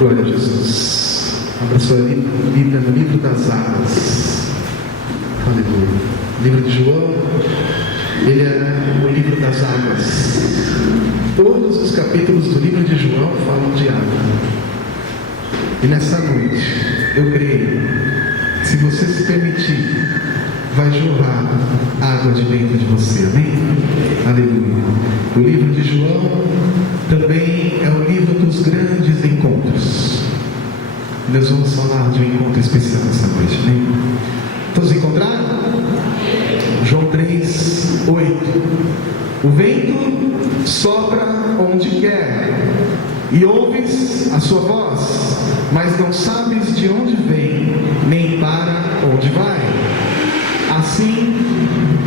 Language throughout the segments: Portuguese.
Glória a Jesus. Abra sua Bíblia no livro das Águas. Aleluia. O livro de João, ele é o livro das águas. Todos os capítulos do livro de João falam de água. E nessa noite, eu creio, se você se permitir, vai jorrar água de dentro de você. Amém? Aleluia. O livro de João também é o livro dos grandes encontros. Nós vamos falar de um encontro especial essa noite. Amém? Todos encontraram? João 3, 8. O vento sopra onde quer, e ouves a sua voz, mas não sabes de onde vem, nem para onde vai. Assim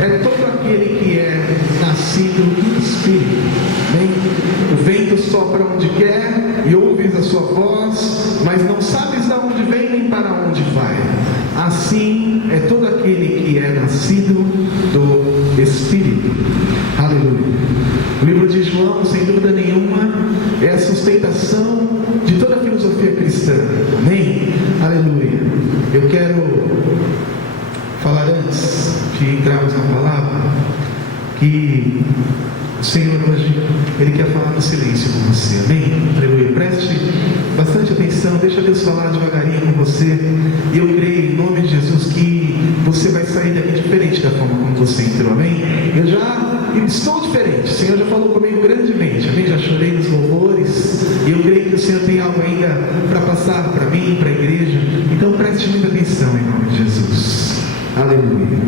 é todo aquele que é nascido do Espírito. Amém? O vento sopra onde quer, e ouves a sua voz, mas não sabes de onde vem, nem para onde vai. Assim é todo aquele que é nascido do Espírito. Aleluia. O livro de João, sem dúvida nenhuma, é a sustentação de toda a filosofia cristã. Amém? Aleluia. Eu quero falar antes de entrarmos na palavra que o Senhor hoje, Ele quer falar no silêncio com você. Amém? Aleluia. Preste bastante atenção, deixa Deus falar devagarinho com você. E eu creio em nome de Jesus que você vai sair daqui diferente da forma como você entrou. Amém? Eu já estou diferente. O Senhor já falou comigo grandemente. Amém? Já chorei nos louvores. E eu creio que o Senhor tem algo ainda para passar para mim, para a igreja. Então preste muita atenção em nome de Jesus. Aleluia.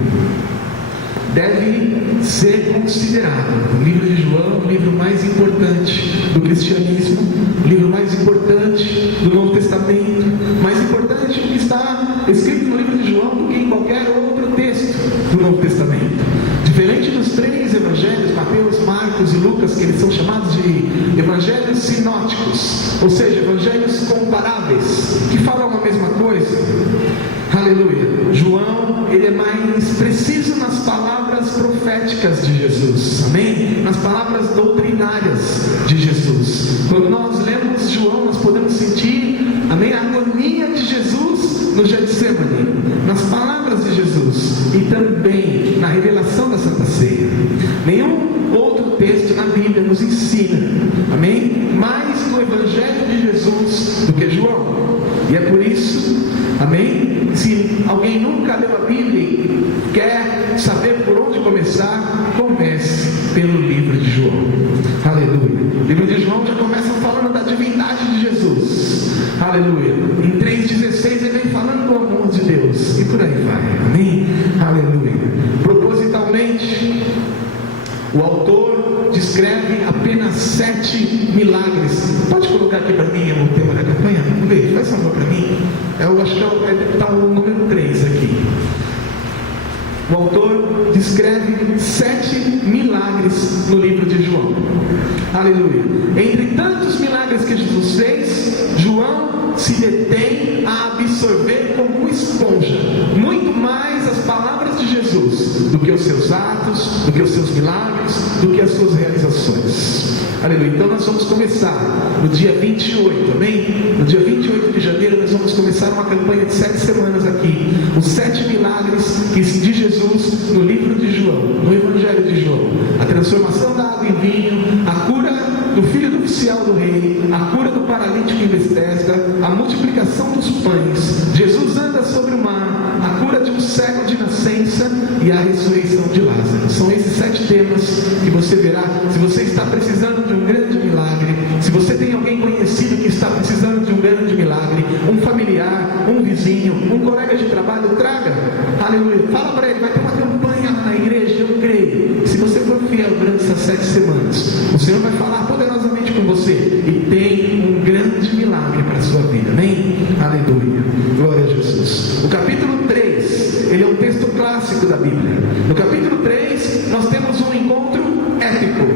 Deve ser considerado o livro de João o livro mais importante do cristianismo, o livro mais importante do Novo Testamento, mais importante do que está escrito no livro de João do que em qualquer outro texto do Novo Testamento. Diferente dos três evangelhos, Mateus, Marcos e Lucas, que eles são chamados de evangelhos sinóticos, ou seja, evangelhos comparáveis, que falam a mesma coisa. Aleluia. João, ele é mais preciso nas palavras proféticas de Jesus. Amém? Nas palavras doutrinárias de Jesus. Quando nós lemos João, nós podemos sentir, amém, a agonia de Jesus no Getsemane, nas palavras de Jesus e também na revelação da Santa Ceia. Nenhum outro texto na Bíblia nos ensina, amém, mais do Evangelho de Jesus do que João. E é por isso, amém, se alguém nunca leu a Bíblia e quer saber por onde começar, comece pelo livro de João. Aleluia. O livro de João já começa falando da divindade de Jesus. Aleluia. Em 3,16 ele vem falando do amor de Deus. E por aí vai. Amém? Aleluia. Propositalmente, o autor descreve apenas 7 milagres. Pode colocar aqui para mim o tema da campanha? Vamos ver, faz favor para mim. Eu acho que está o número 3 aqui. O autor descreve 7 milagres no livro de João. Aleluia. Entre tantos milagres que Jesus fez, João se detém a absorver como uma esponja muito mais as palavras de Jesus do que os seus atos, do que os seus milagres, do que as suas realizações. Aleluia. Então nós vamos começar no dia 28, amém? No dia 28 de janeiro nós vamos começar uma campanha de 7 semanas aqui. Os 7 milagres de Jesus no livro de João, no Evangelho de João. A transformação da água em vinho, a cura do filho do oficial do rei, a cura do paralítico em Betesda, a multiplicação dos pães, Jesus anda sobre o mar, a cura de um cego de nascença e a ressurreição de Lázaro. São esses 7 temas que você verá. Se você está precisando de um grande milagre, se você tem alguém conhecido que está precisando de um grande milagre, um familiar, um vizinho, um colega de trabalho, traga. Aleluia. Fala para ele, vai ter uma campanha lá na igreja, eu creio. Se você for fiel durante essas 7 semanas, o Senhor vai falar poderosamente com você e tem um grande milagre para a sua vida. Amém? Aleluia. Glória a Jesus. O capítulo 3, ele é um texto clássico da Bíblia. No capítulo 3, nós temos um encontro épico,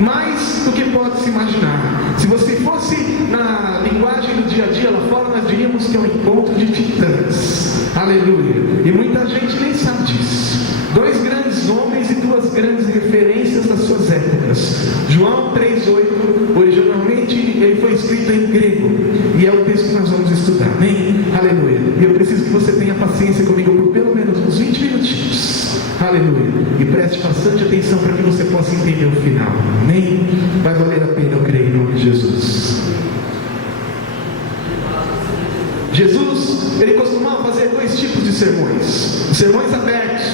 mais do que pode se imaginar. Se você fosse na linguagem do dia a dia lá fora, nós diríamos que é um encontro de titãs. Aleluia. E muita gente nem sabe disso. 2 grandes homens e 2 grandes referências das suas épocas. João 3,8, originalmente ele foi escrito em grego, E é o texto que nós vamos estudar, amém? Aleluia. E eu preciso que você tenha paciência comigo por pelo menos uns 20 minutinhos. Aleluia. E preste bastante atenção para que você possa entender o final, amém? Vai valer a pena, eu creio, em nome de Jesus. Jesus, ele costumava fazer 2 tipos de sermões: os sermões abertos,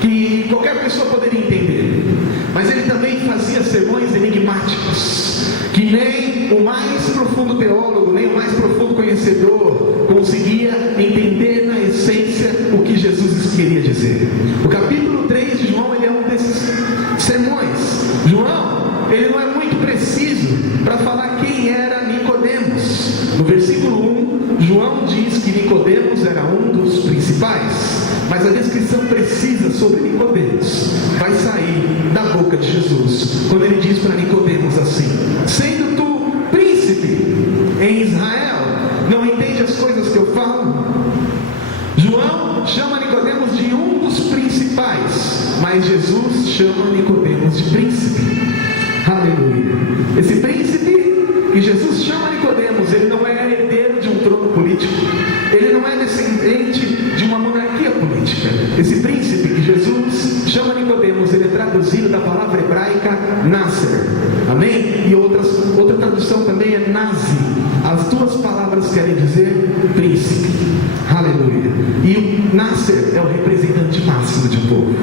que qualquer pessoa poderia entender, mas ele também fazia sermões enigmáticos, que nem o mais profundo teólogo, nem o mais profundo conhecedor conseguia entender na essência o que Jesus queria dizer. O capítulo 3 de João, ele é um desses sermões. João, ele não é muito preciso para falar quem era Nicodemos. No versículo 1, João diz que Nicodemos era um dos principais, mas a descrição precisa sobre Nicodemos vai sair da boca de Jesus, quando ele diz para Nicodemos assim: sendo tu príncipe em Israel, não entende as coisas que eu falo? João chama Nicodemos de um dos principais, mas Jesus chama Nicodemos de príncipe. Aleluia. Esse príncipe que Jesus chama Nicodemos, ele não é herdeiro de um trono político, ele não é descendente de uma monarquia política. Esse príncipe que Jesus chama Nicodemos, ele é traduzido da palavra hebraica Nasser, amém? E outra tradução também é Nazi. As 2 palavras querem dizer príncipe. Aleluia. E o Nasser é o representante máximo de um povo.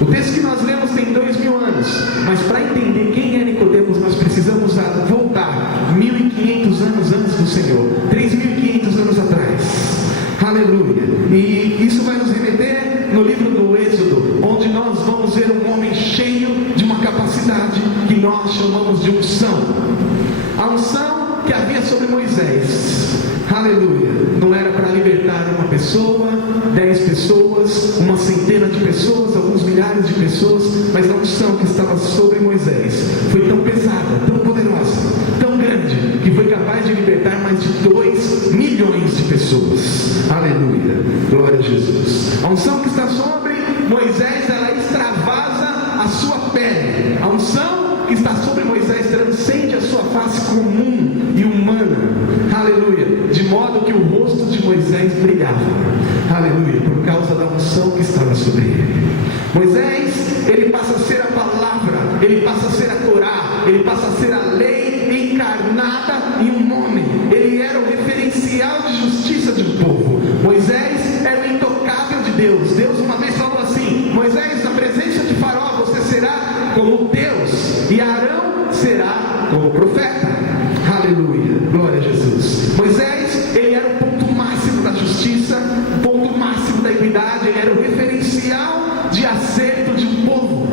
O texto que nós lemos tem 2000 anos, mas para entender quem é Nicodemos, nós precisamos voltar 1500 anos antes do Senhor, 3500 anos atrás. Aleluia. E isso vai nos remeter no livro do Êxodo, onde nós vamos ver um homem cheio de uma capacidade que nós chamamos de unção. A unção que havia sobre Moisés, aleluia, não era para libertar uma pessoa, 10 pessoas, uma centena de pessoas, alguns milhares de pessoas, mas a unção que estava sobre Moisés foi tão pesada, tão poderosa, tão grande, que foi capaz de libertar mais de 2 milhões de pessoas. Aleluia, glória a Jesus. A unção que está sobre Moisés, ela extravasa a sua pele. A unção que está sobre Moisés transcende a sua face comum e humana. Aleluia, de modo que o rosto de Moisés brilhava. Aleluia, por causa da unção que estava sobre ele. Moisés, ele passa a ser a palavra, ele passa a ser a Torá, ele passa a ser a lei encarnada em um homem. Ele era o referencial de justiça de um povo. Moisés era o intocável de Deus. Deus uma vez falou assim: Moisés, na presença de Faraó você será como Deus, e Arão será como profeta. Aleluia, glória a Jesus. Moisés, ele era o ponto máximo da justiça, o ponto máximo da equidade, ele era o referencial de acerto de um povo.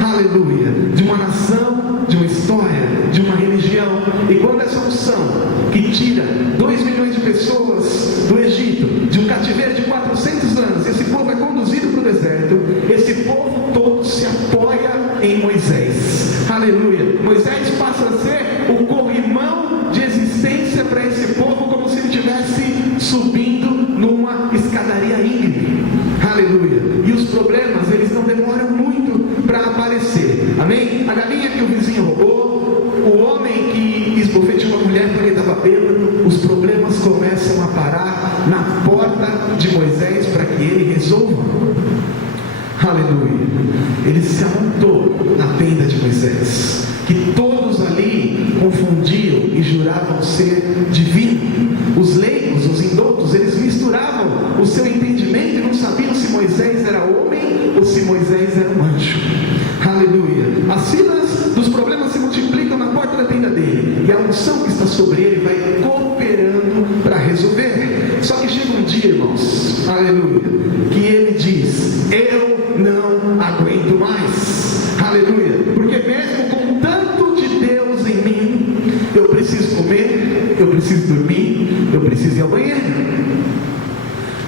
Aleluia, de uma nação, de uma história, de uma religião. E quando essa unção que tira 2 milhões de pessoas do Egito, de um cativeiro de 400 anos, esse povo é conduzido para o deserto, esse povo todo se apoia em Moisés. Aleluia. Moisés passa a ser o corrimão de existência para esse povo, como se ele estivesse subindo numa escadaria íngreme. Aleluia. E os problemas, eles não demoram muito para aparecer. Amém? A galinha que o vizinho roubou, o homem que esbofeteou uma mulher porque estava bêbado, os problemas começam a parar na porta de Moisés para que ele resolva. Aleluia. Ele se amontou na tenda de Moisés, que todos ali confundiam e juravam ser divino. Os leigos, os indoutos, eles misturavam o seu entendimento e não sabiam se Moisés era homem ou se Moisés era um anjo. Aleluia. As filas dos problemas se multiplicam na porta da tenda dele, e a unção que está sobre ele vai cooperando para resolver. Só que chega um dia, irmãos, aleluia, que ele diz: eu não aguento mais. Aleluia. Porque mesmo com tanto de Deus em mim, eu preciso comer, eu preciso dormir, eu preciso ir ao banheiro.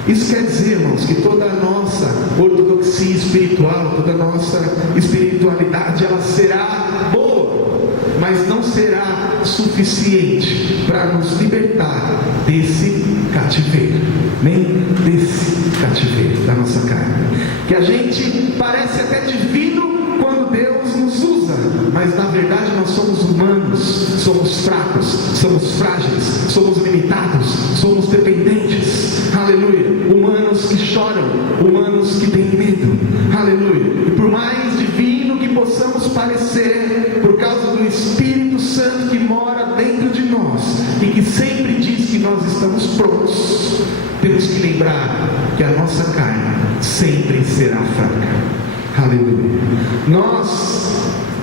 Isso quer dizer, irmãos, que toda a nossa ortodoxia espiritual, toda a nossa espiritualidade, ela será boa, mas não será suficiente para nos libertar desse cativeiro, nem desse cativeiro da nossa carne. Que a gente parece até divino quando Deus nos usa, mas na verdade nós nós somos humanos, somos fracos, somos frágeis, somos limitados, somos dependentes, aleluia, humanos que choram, humanos que têm medo, aleluia, e por mais divino que possamos parecer, por causa do Espírito Santo que mora dentro de nós, e que sempre diz que nós estamos prontos, temos que lembrar que a nossa carne sempre será fraca, aleluia. Nós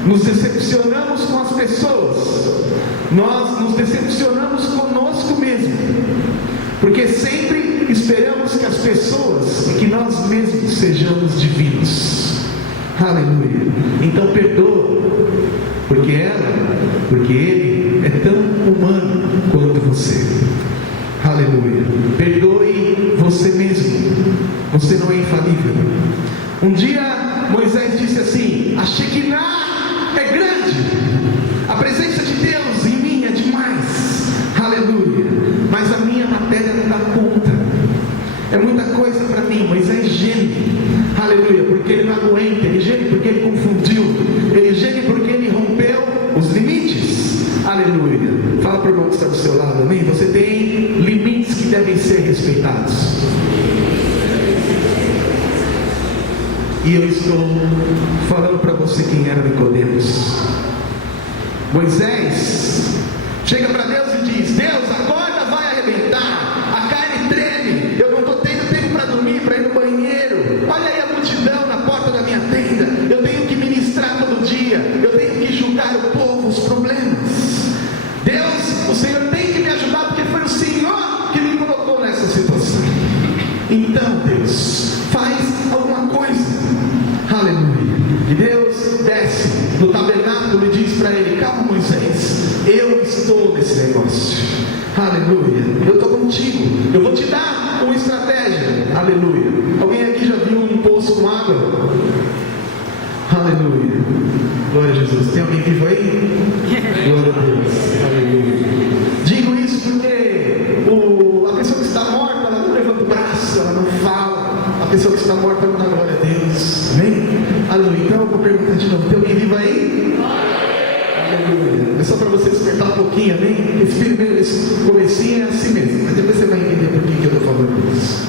nos decepcionamos com as pessoas, nós nos decepcionamos conosco mesmo, porque sempre esperamos que as pessoas e que nós mesmos sejamos divinos, aleluia. Então perdoa, porque ele é tão humano quanto você, aleluia. Perdoe você mesmo, você não é infalível. Um dia Moisés disse assim: a Shekinah é grande, a presença de Deus em mim é demais, aleluia, mas a minha matéria não dá conta, é muita coisa para mim. Moisés geme, aleluia, porque ele não aguenta, ele geme porque ele confundiu, ele geme porque ele rompeu os limites, aleluia. Fala para o irmão que está do seu lado, amém? Você tem limites que devem ser respeitados. E eu estou falando para você quem era Nicodemos. Moisés chega para Deus e diz: Deus, acorda, vai arrebentar, a carne treme, eu não estou tendo tempo para dormir, para ir no banheiro, olha aí a multidão na porta da minha tenda, eu tenho que ministrar todo dia, eu tenho que julgar o povo, os problemas. Deus, o Senhor tem que me ajudar, porque foi o Senhor que me colocou nessa situação. Então Deus, faz alguma coisa, aleluia. E Deus desce no tabernáculo e diz para ele: calma, Moisés, eu estou nesse negócio, aleluia, eu estou contigo, eu vou te dar uma estratégia, aleluia. Alguém aqui já viu um poço com água? Aleluia, glória a Jesus. Tem alguém vivo aí? Glória a Deus, aleluia. Digo isso porque a pessoa que está morta, ela não levanta o braço, ela não fala. A pessoa que está morta não dá glória a Deus, amém? Aleluia. Então eu vou perguntar de novo: tem alguém vivo aí? Aleluia. É só para você despertar um pouquinho, amém? Esse comecinho é assim mesmo, mas depois você vai entender por que eu estou falando isso.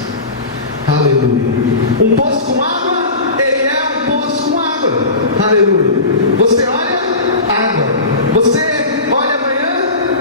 Aleluia. Um poço com água, ele é um poço com água, aleluia. Você olha, água. Você olha amanhã,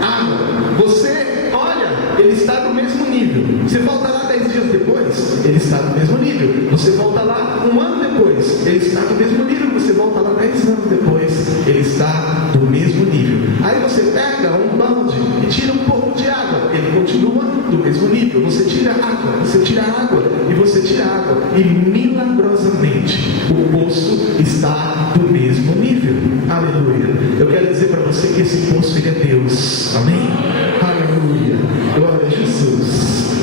água. Você olha, ele está no mesmo nível. Você volta lá 10 dias depois, ele está no mesmo nível. Você volta lá um ano depois, ele está no mesmo nível. Você volta lá 10 anos depois, ele está no mesmo nível. Aí você pega um balde e tira um pouco de água, ele continua do mesmo nível. Você tira água, você tira água e você tira água, e milagrosamente o poço está do mesmo nível, aleluia. Eu quero dizer para você que esse poço ele é Deus, amém? Aleluia, glória a Jesus.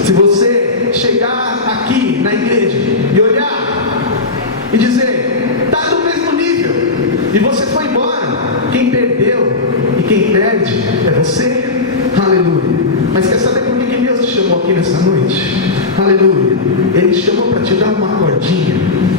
Se você chegar aqui na igreja e olhar e dizer: está do mesmo nível, e você foi embora, quem perdeu e quem perde é você, aleluia. Mas quer saber por que Deus te chamou aqui nessa noite? Aleluia. Ele te chamou para te dar uma cordinha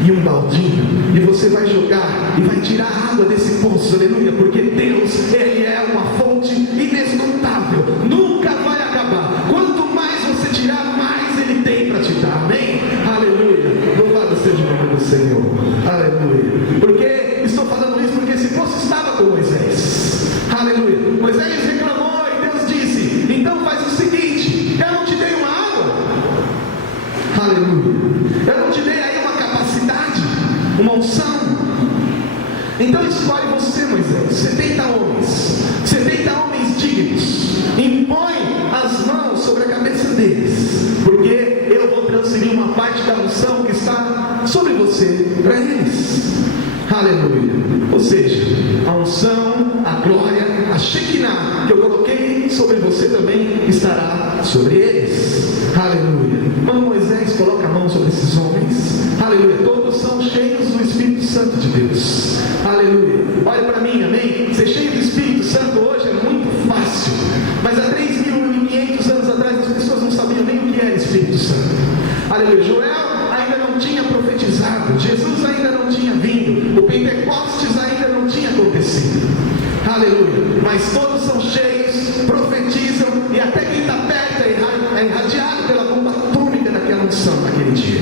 e um baldinho, e você vai jogar e vai tirar a água desse poço, aleluia, porque Deus, ele é uma fonte inesgotável, nunca vai acabar. Quanto mais você tirar, mais ele tem para te dar, amém? Aleluia. Louvado seja o nome do Senhor, aleluia. Porque estou falando isso porque esse poço estava com Moisés, aleluia. Moisés reclamou e Deus disse: então faz o seguinte, eu não te dei uma água, aleluia, eu não te dei aí uma capacidade, uma unção, então escolhe você, Moisés, 70 homens dignos, impõe as mãos sobre a cabeça deles, porque eu vou transferir uma parte da unção que está sobre você para eles, aleluia. Ou seja, a unção, a glória, a Shekinah que eu coloquei sobre você também estará sobre eles, aleluia. Então Moisés coloca a mão sobre esses homens, aleluia. Todos são cheios do Espírito Santo de Deus, aleluia. Olha para mim, amém? Ser cheio do Espírito Santo hoje é muito fácil, mas há 3.500 anos atrás as pessoas não sabiam nem o que era Espírito Santo, aleluia. Joel ainda não tinha profetizado, Jesus ainda não tinha vindo, o Pentecostes ainda não tinha acontecido, aleluia. mas todos são cheios, profetizam, e até quem está perto é irradiado pela bomba atômica daquela unção naquele dia.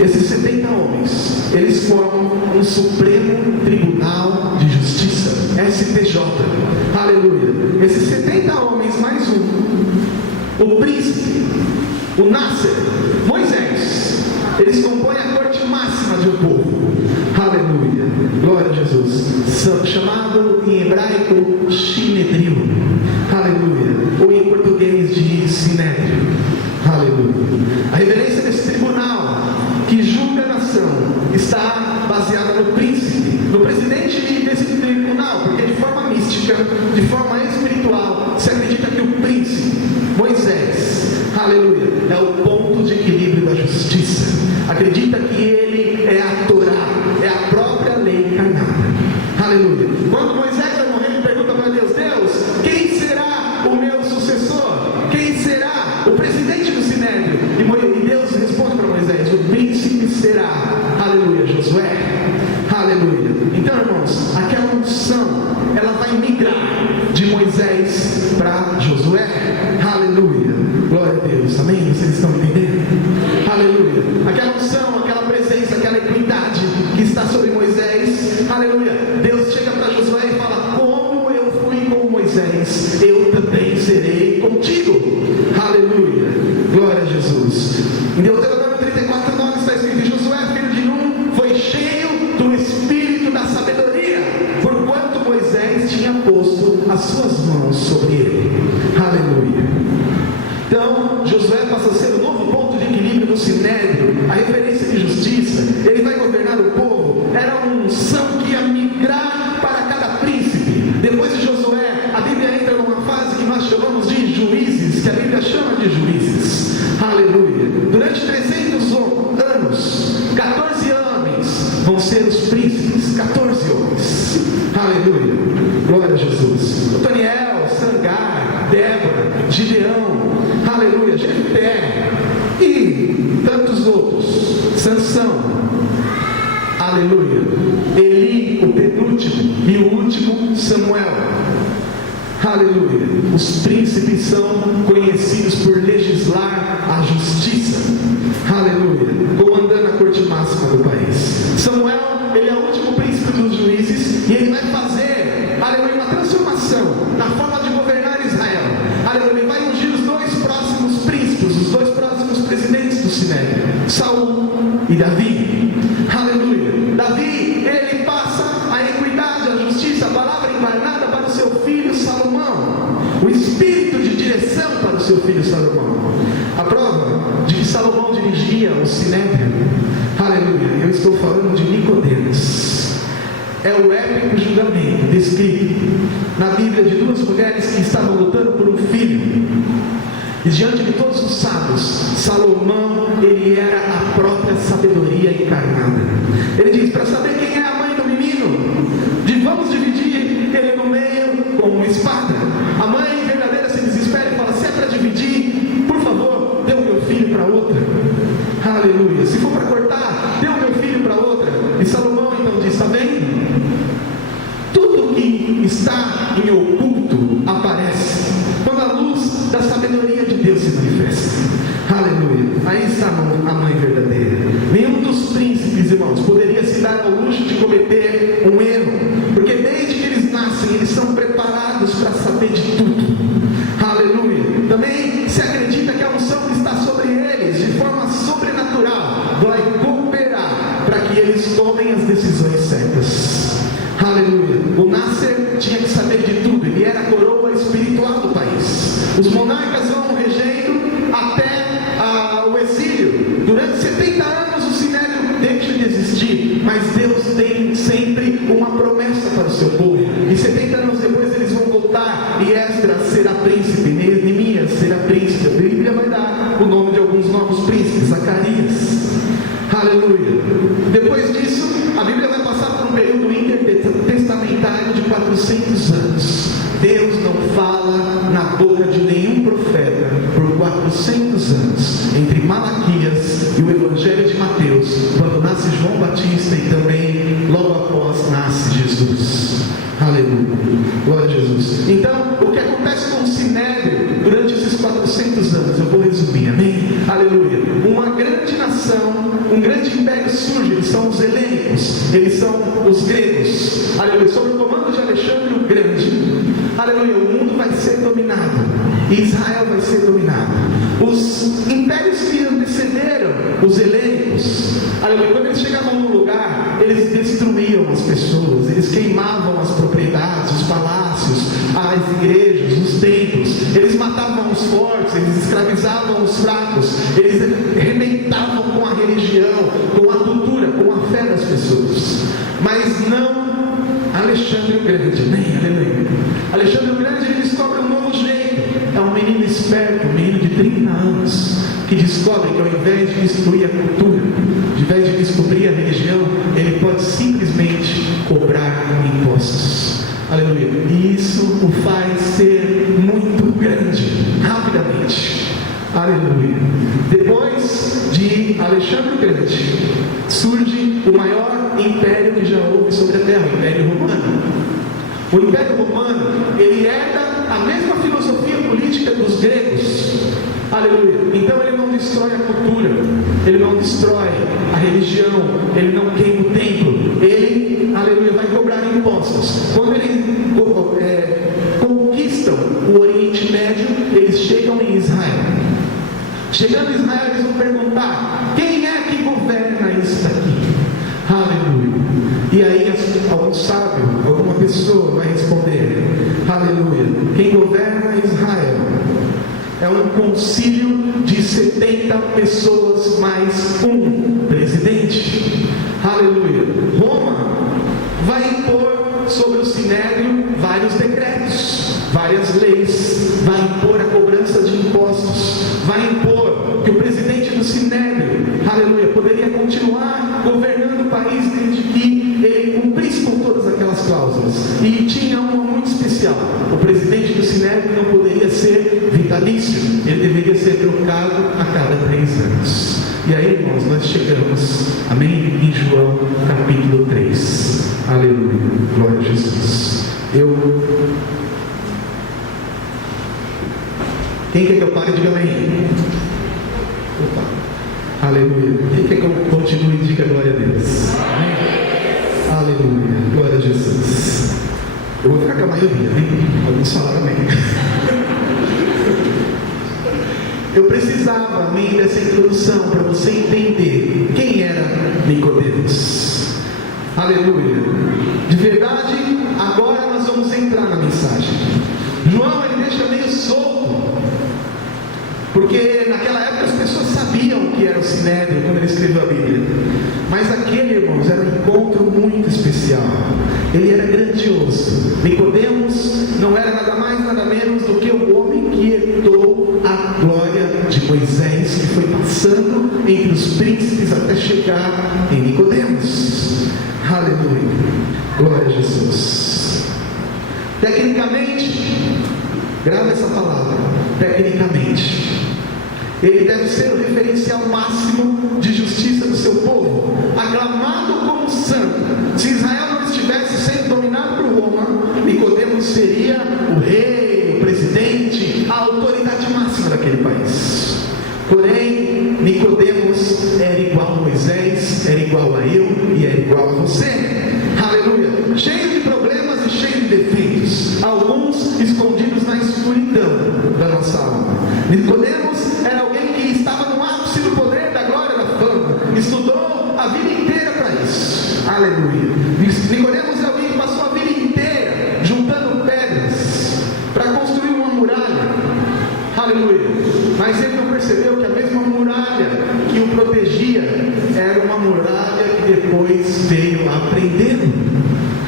Esses 70 homens, eles formam um Supremo Tribunal de Justiça, STJ, aleluia. Esses 70 homens mais o príncipe, o Nasser, Moisés, eles compõem a corte máxima de um povo, aleluia, glória a Jesus, chamado em hebraico Sinedrio, aleluia, ou em português de Sinédrio, aleluia. A reverência desse tribunal que julga a nação está baseada no príncipe, no presidente desse tribunal, porque de forma mística, de forma espiritual, se acredita que o príncipe, Moisés, aleluia, é o ponto de equilíbrio da justiça. Acredita que ele é a Torá, é a própria lei encarnada, aleluia. Quando Moisés vai morrer, ele pergunta para Deus: Deus, quem será o meu sucessor? Quem será o presidente do Sinédrio? E Deus responde para Moisés: o príncipe será, aleluia, Josué, aleluia. Então, irmãos, aquela unção, ela vai migrar de Moisés para Josué, aleluia, glória a Deus, amém? Vocês estão entendendo? Aleluia. Aquela unção, aquela presença, aquela equidade que está sobre Moisés, aleluia. Deus chega para Josué e fala: como eu fui com Moisés, eu também serei contigo, aleluia, glória a Jesus. Em Deuteronômio 34:9 está escrito: Josué, filho de Nun, foi cheio do espírito da sabedoria, porquanto Moisés tinha posto as suas mãos sobre ele, aleluia. Então, Josué passa a ser o novo ponto de equilíbrio do Sinédrio, a referência de justiça. Ele vai governar o povo. Era uma unção que ia migrar para cada príncipe. Depois de Josué, a Bíblia entra numa fase que nós chamamos de juízes, que a Bíblia chama de juízes, aleluia. Durante 300 anos, 14 homens vão ser os príncipes, 14 homens, aleluia, glória a Jesus. Otoniel, Sangar, Débora, Gideão, aleluia, Jefté e tantos outros, Sansão, aleluia, Eli, o penúltimo, e o último, Samuel, aleluia. Os príncipes são conhecidos por legislar a justiça, aleluia, comandando a corte máxima do país. Samuel, ele é o último príncipe dos juízes, e ele vai fazer, aleluia, uma transformação na forma de governar Israel, aleluia. Ele vai ungir os dois próximos príncipes, os dois próximos presidentes do Sinédrio, Saul e Davi, aleluia. Davi, ele passa a equidade, a justiça, a palavra encarnada para o seu filho Salomão, o espírito de direção para o seu filho Salomão. A prova de que Salomão dirigia o Sinédrio, aleluia, eu estou falando de Nicodemos. É o épico julgamento descrito na Bíblia de duas mulheres que estavam lutando por um filho. E diante de todos os sábios, Salomão, ele era a própria sabedoria encarnada. Ele diz: para saber quem é a mãe do menino, vamos dividir ele no meio com uma espada. A mãe verdadeira se desespera e fala: se é para dividir, por favor, dê o meu filho para outra. Aleluia. Se for para cortar, dê o meu filho para outra. E Salomão então diz: está vendo? Tudo que está em oculto aparece quando a luz da sabedoria de Deus se manifesta. Aleluia. Aí está a mãe verdadeira. Nenhum dos príncipes, irmãos, poderia se dar ao luxo de cometer um erro, porque desde que eles nascem, eles são preparados para saber de tudo. Aleluia. Também se acredita que a unção que está sobre eles, de forma sobrenatural, vai cooperar para que eles tomem as decisões certas. Aleluia. O Nasser tinha que saber de tudo. Ele era a coroa espiritual do país. Os monarcas vão regendo até o exílio. Durante 70 anos o Sinédrio deixa de existir, mas Deus tem sempre uma promessa para o seu povo. E 70 anos depois eles vão voltar, e Esdras será príncipe, Neemias será príncipe. A Bíblia vai dar o nome de alguns novos príncipes, Zacarias. Aleluia. Depois disso, a Bíblia vai passar por um período intertestamentário de 400 anos. Deus não fala na boca de nenhum profeta por 400 anos, entre Malaquias e o Evangelho de Mateus, quando nasce João Batista, e também logo após nasce Jesus. Aleluia. Glória a Jesus. Jesus. Então, o que acontece com o Sinédrio durante esses 400 anos? Eu vou resumir, amém? Aleluia. Uma grande nação, um grande império surge, eles são os helênicos, eles são os gregos, aleluia, sob o comando de Alexandre o Grande, aleluia, o mundo vai ser dominado, Israel vai ser dominado. Os impérios que antecederam os helênicos, aleluia, quando eles chegavam num lugar, eles destruíam as pessoas, eles queimavam as propriedades, os palácios, as igrejas, os templos, eles matavam os fortes, eles escravizavam os fracos, eles arrebentavam com a religião, com a cultura, com a fé das pessoas. Mas não Alexandre o Grande, nem aleluia. Alexandre o Grande, ele descobre um novo jeito. É um menino esperto, um menino de 30 anos, que descobre que ao invés de destruir a cultura, ao invés de descobrir a religião, ele pode simplesmente cobrar impostos. Aleluia. E isso o faz ser muito grande, rapidamente. Aleluia. Depois de Alexandre o Grande, surge o maior império que já houve sobre a terra, o Império Romano. O Império Romano, ele herda a mesma filosofia política dos gregos. Aleluia. Então ele não destrói a cultura, ele não destrói a religião, ele não queima o templo, ele, aleluia, vai cobrar impostos. Quando eles conquistam o Oriente Médio, eles chegam em Israel. Chegando em Israel, eles vão perguntar: quem é que governa isso daqui? Aleluia. E aí algum sábio, alguma pessoa vai responder: aleluia, quem governa Israel é um concílio de 70 pessoas mais um presidente. Aleluia. Roma vai impor sobre o Sinédrio vários decretos, várias leis, vai impor a cobrança de impostos, vai impor que o presidente do Sinédrio, aleluia, poderia continuar governando o país desde que ele cumprisse com todas aquelas cláusulas. E tinha uma muito especial: o presidente do Sinédrio não poderia ser vitalício, ele deveria ser trocado a cada 3 anos. E aí, irmãos, nós chegamos, amém, em João capítulo 3. Aleluia, glória a Jesus. Quem quer que eu pare, diga amém. Opa. Aleluia. Quem quer que eu continue, diga glória a Deus. Amém. Aleluia, glória a Jesus. Eu vou ficar com a maioria, hein? Alguns falaram amém. Eu precisava, amém, dessa introdução para você entender quem era Nicodemos. Aleluia. De verdade, agora nós vamos entrar na mensagem. João, ele deixa meio solto, porque naquela época as pessoas sabiam o que era o Sinédrio quando ele escreveu a Bíblia. Mas aquele, irmãos, era um encontro muito especial. Ele era grandioso. Nicodemos não era nada mais, nada menos do que o homem que herdou a glória de Moisés, que foi passando entre os príncipes até chegar em Nicodemos. Aleluia. Glória a Jesus. Tecnicamente, grava essa palavra, tecnicamente, ele deve ser o referencial máximo de justiça do seu povo, aclamado como santo. Se Israel não estivesse sendo dominado por Roma, Nicodemos seria o rei, o presidente, a autoridade máxima daquele país. Porém, Nicodemos era igual a Moisés, era igual a eu e era igual a você. Aleluia. Cheio de problemas e cheio de defeitos, alguns escondidos na escuridão da nossa alma. Nicodemos era alguém que estava no ápice do poder, da glória, da fama, estudou a vida inteira para isso. Aleluia. Nicodemos é alguém que passou a vida inteira juntando pedras para construir uma muralha. Aleluia. Mas ele não percebeu que a mesma muralha que o protegia era uma muralha que depois veio aprendendo.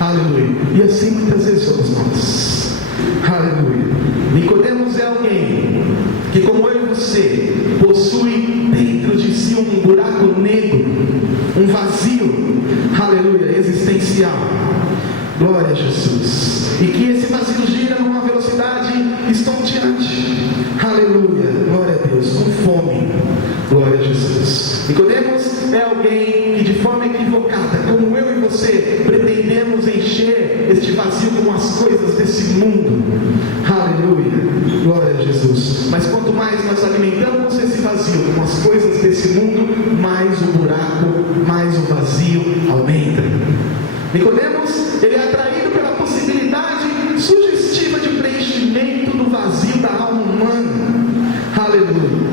Aleluia. E assim muitas vezes somos nós. Aleluia. Nicodemos é alguém que, como eu e você, possui dentro de si um buraco negro, um vazio, aleluia, existencial. Glória a Jesus. E que esse vazio gira numa velocidade estonteante. Aleluia, glória a Deus, com fome. Glória a Jesus. Nicodemos é alguém que, de forma equivocada, como eu e você, pretendemos encher este vazio vazio como as coisas desse mundo. Aleluia, glória a Jesus. Mas quanto mais nós alimentamos esse vazio com as coisas desse mundo, mais o buraco, mais o vazio aumenta. Nicodemos, ele é atraído pela possibilidade sugestiva de preenchimento do vazio da alma humana. Aleluia.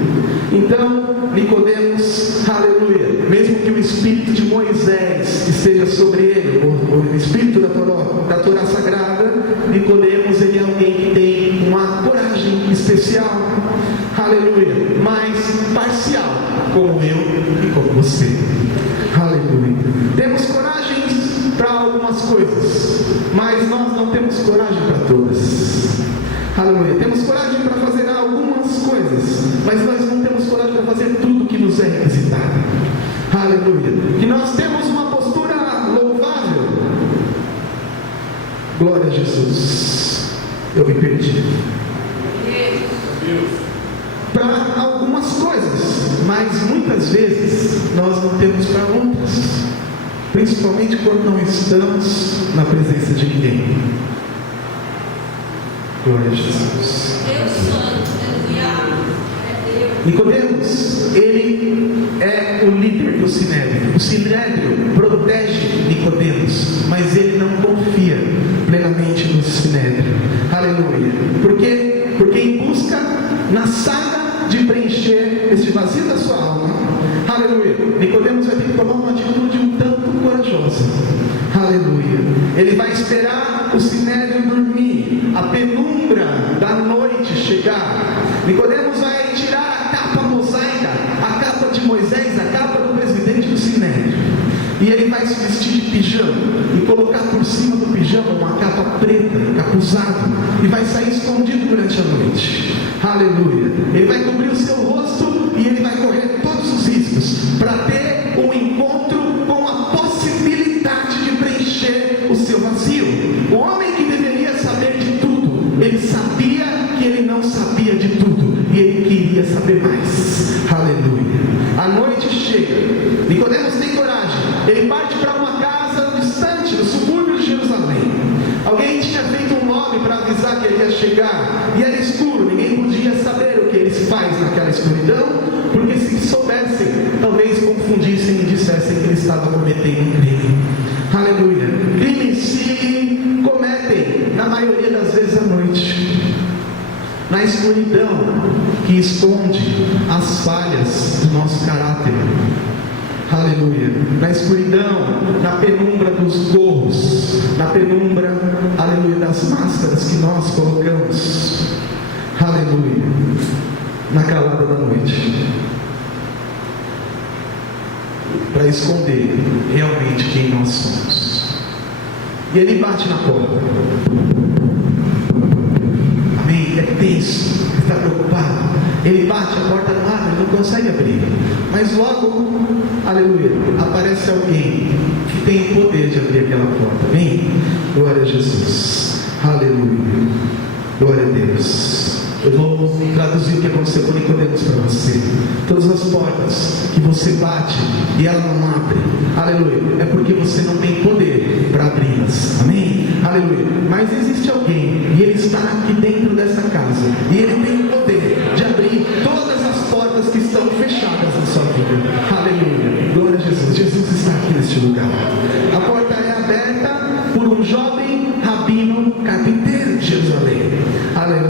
Então, Nicodemos, aleluia, mesmo que o espírito de Moisés esteja sobre ele, o espírito da Torá sagrada, Nicodemos, ele é alguém que tem uma coragem especial, aleluia, mas parcial, como eu e como você. Aleluia. Temos coragens para algumas coisas, mas nós não temos coragem para todas. Aleluia. Temos coragem para fazer algumas coisas, mas nós não temos coragem para fazer tudo que nos é requisitado. Aleluia. Que nós temos uma postura louvável. Glória a Jesus. Eu me perdi. Para algumas coisas, mas muitas vezes nós não temos para outras, principalmente quando não estamos na presença de ninguém. Glória a Jesus. Nicodemos, ele é o líder do Sinédrio. O Sinédrio protege Nicodemos, mas ele não confia plenamente no Sinédrio. Aleluia. Por quê? Porque em busca, na saga de preencher este vazio da sua alma, aleluia, Nicodemos vai ter que tomar uma atitude um tanto corajosa. Aleluia. Ele vai esperar o Sinédrio dormir, a penumbra da noite chegar. Nicodemos vai tirar a capa mosaica, a capa de Moisés, a capa do presidente do Sinédrio, e ele vai se vestir de pijama e colocar por cima do pijama uma capa preta, capuzada, e vai sair escondido durante a noite. Aleluia. Ele vai cobrir o seu rosto e ele vai correr todos os riscos para ter um encontro com a possibilidade de preencher o seu vazio. O homem que deveria saber de tudo, ele sabia que ele não sabia de tudo e ele queria saber mais. Aleluia. A noite chega, Nicodemos tem coragem, ele parte para uma casa distante, no subúrbio de Jerusalém. Alguém tinha feito um nome para avisar que ele ia chegar, e era escuro, ninguém podia saber o que ele faz naquela escuridão, porque se soubessem, talvez confundissem e dissessem que ele estava cometendo um crime. Aleluia. Crimes se cometem, na maioria das vezes, à noite, na escuridão que esconde as falhas do nosso caráter. Aleluia. Na escuridão, na penumbra dos gorros, na penumbra, aleluia, das máscaras que nós colocamos. Aleluia. Na calada da noite, para esconder realmente quem nós somos. E ele bate na porta. Amém? É tenso, está preocupado. Ele bate, a porta não abre, ele não consegue abrir. Mas logo, aleluia, aparece alguém que tem o poder de abrir aquela porta. Amém? Glória a Jesus. Aleluia. Glória a Deus. Eu vou traduzir o que aconteceu com Nicodemos para você. Todas as portas que você bate e ela não abre, aleluia, é porque você não tem poder para abri-las. Amém? Aleluia. Mas existe alguém e ele está aqui dentro